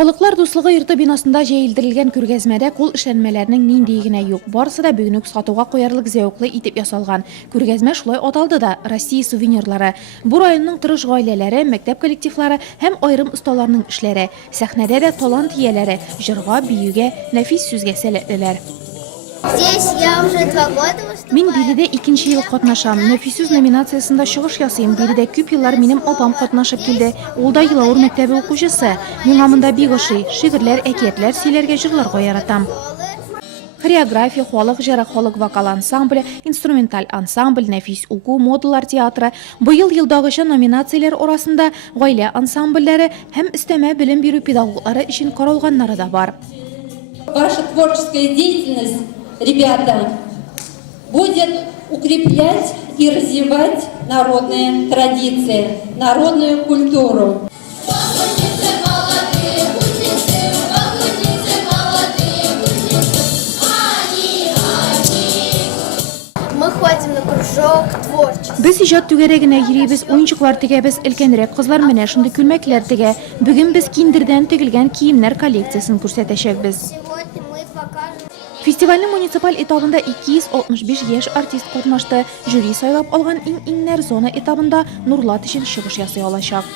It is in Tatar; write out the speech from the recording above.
Халыклар дуслыгы йорты бинасында җәелдерелгән күргәзмәдә кул эшләнмәләренең нинди генә юк. Барысы да бүгенге сатуга куярлык зәвыклы итеп ясалган. Күргәзмә шулай аталды да Россия сувенирлары. Бу районның тырыш гаиләләре, мәктәп коллективлары һәм айрым осталарның эшләре. Сәхнәдә дә талант ияләре җырга, биюгә, нәфис сүзгә сәләтлеләр. Здесь я уже 2 года выступаю. Мин биредә 2нче ел катнашам. Нәфис сүз номинациясында чыгыш ясыйм. Биредә күп еллар минем апам катнашып килде. Ул да Елаур мәктәбе укучысы. Миңа монда бик ошый. Шигырьләр, әкиятләр сөйләргә, җырларга яратам. Хореография, халык җыры, халык вокал ансамбле, инструменталь ансамбль, нәфис уку, модалар театры. Быел елдагыча номинацияләр арасында гаилә ансамбльләре һәм өстәмә белем бирү педагоглары өчен каралганнары да бар. Ваша творческая деятельность, ребята, будет укреплять и развивать народные традиции, народную культуру. Мы ходим на кружок творчества. Без иҗат түгәрәгенә йөрибез, уенчыклар тегәбез, өлкәнрәк кызлар менә шундый күлмәкләр тегә. Бүген без киндердән тегелгән киемнәр коллекциясын күрсәтәчәкбез. Сегодня мы покажем. Фестивальнең муниципаль этабында 265 яшь артист катнашты. Жюри сайлап алган иң-иңнәр зона этабында Нурлат өчен чыгыш ясый алачак.